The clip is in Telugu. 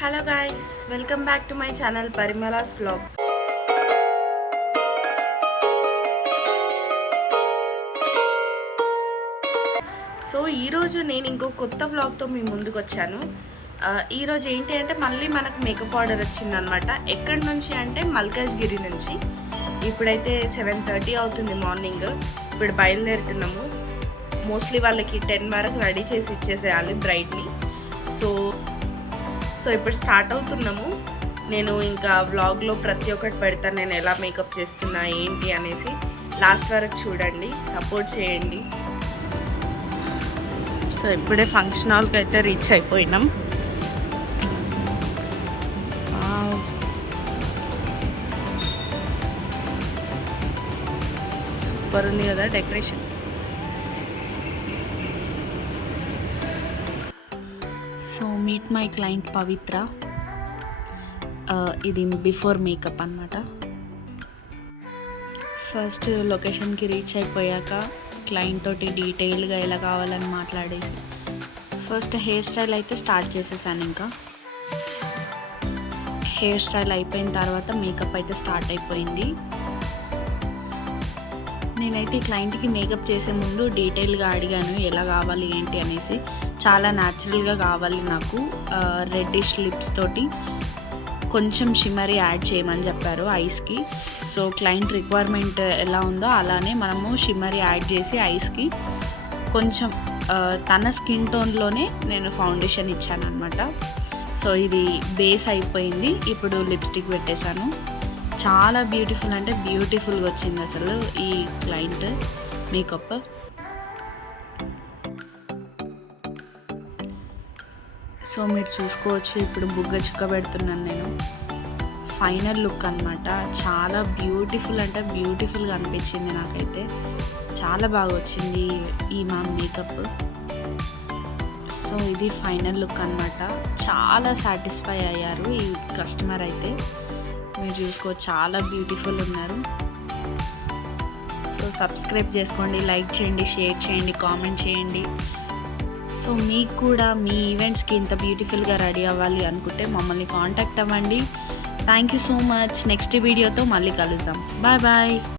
Hello guys, welcome back to my channel Parimala's vlog. So ఈరోజు నేను ఇంకో కొత్త వ్లాగ్తో మీ ముందుకు వచ్చాను. ఈరోజు ఏంటి అంటే మళ్ళీ మనకు మేకప్ ఆర్డర్ వచ్చిందనమాట. ఎక్కడి నుంచి అంటే మల్కాజ్గిరి నుంచి. ఇప్పుడైతే 7:30 అవుతుంది మార్నింగ్. ఇప్పుడు బయలుదేరుతున్నాము. మోస్ట్లీ వాళ్ళకి 10 వరకు రెడీ చేసి ఇచ్చేసేయాలి బ్రైడ్ని. సో ఇప్పుడు స్టార్ట్ అవుతున్నాము. నేను ఇంకా వ్లాగ్లో ప్రతి ఒక్కటి పెడతాను, నేను ఎలా మేకప్ చేస్తున్నా ఏంటి అనేసి. లాస్ట్ వరకు చూడండి, సపోర్ట్ చేయండి. సో ఇప్పుడే ఫంక్షన్ హాల్కి అయితే రీచ్ అయిపోయినాం. సూపర్ ఉంది కదా decoration. So meet my client Pavitra. ఇది బిఫోర్ మేకప్ అన్నమాట. ఫస్ట్ లొకేషన్కి రీచ్ అయిపోయాక క్లయింట్ తోటి డీటెయిల్గా ఎలా కావాలని మాట్లాడేసి ఫస్ట్ హెయిర్ స్టైల్ అయితే స్టార్ట్ చేసేసాను. ఇంకా హెయిర్ స్టైల్ అయిపోయిన తర్వాత మేకప్ అయితే స్టార్ట్ అయిపోయింది. నేనైతే క్లయింట్కి మేకప్ చేసే ముందు డీటెయిల్గా అడిగాను ఎలా కావాలి ఏంటి అనేసి. చాలా న్యాచురల్గా కావాలి నాకు, రెడ్డిష్ లిప్స్ తోటి కొంచెం షిమరీ యాడ్ చేయమని చెప్పారు ఐస్కి. సో క్లయింట్ రిక్వైర్మెంట్ ఎలా ఉందో అలానే మనము షిమరీ యాడ్ చేసి ఐస్కి కొంచెం తన స్కిన్ టోన్లోనే నేను ఫౌండేషన్ ఇచ్చాను అనమాట. సో ఇది బేస్ అయిపోయింది. ఇప్పుడు లిప్స్టిక్ పెట్టేశాను. చాలా బ్యూటిఫుల్ అంటే బ్యూటిఫుల్గా వచ్చింది అసలు ఈ క్లయింట్ మేకప్. సో మీరు చూసుకోవచ్చు, ఇప్పుడు బుగ్గ చుక్క పెడుతున్నాను నేను. ఫైనల్ లుక్ అనమాట. చాలా బ్యూటిఫుల్ అంటే బ్యూటిఫుల్గా అనిపించింది నాకైతే. చాలా బాగా వచ్చింది ఈ మా మేకప్. సో ఇది ఫైనల్ లుక్ అనమాట. చాలా సాటిస్ఫై అయ్యారు ఈ కస్టమర్ అయితే. మీరు చూసుకోవచ్చు, చాలా బ్యూటిఫుల్ ఉన్నారు. సో సబ్స్క్రైబ్ చేసుకోండి, లైక్ చేయండి, షేర్ చేయండి, కామెంట్ చేయండి. సో మీకు కూడా మీ ఈవెంట్స్కి ఇంత బ్యూటిఫుల్గా రెడీ అవ్వాలి అనుకుంటే మమ్మల్ని కాంటాక్ట్ అవ్వండి. Thank you so much. Next వీడియోతో మళ్ళీ కలుద్దాం. Bye bye.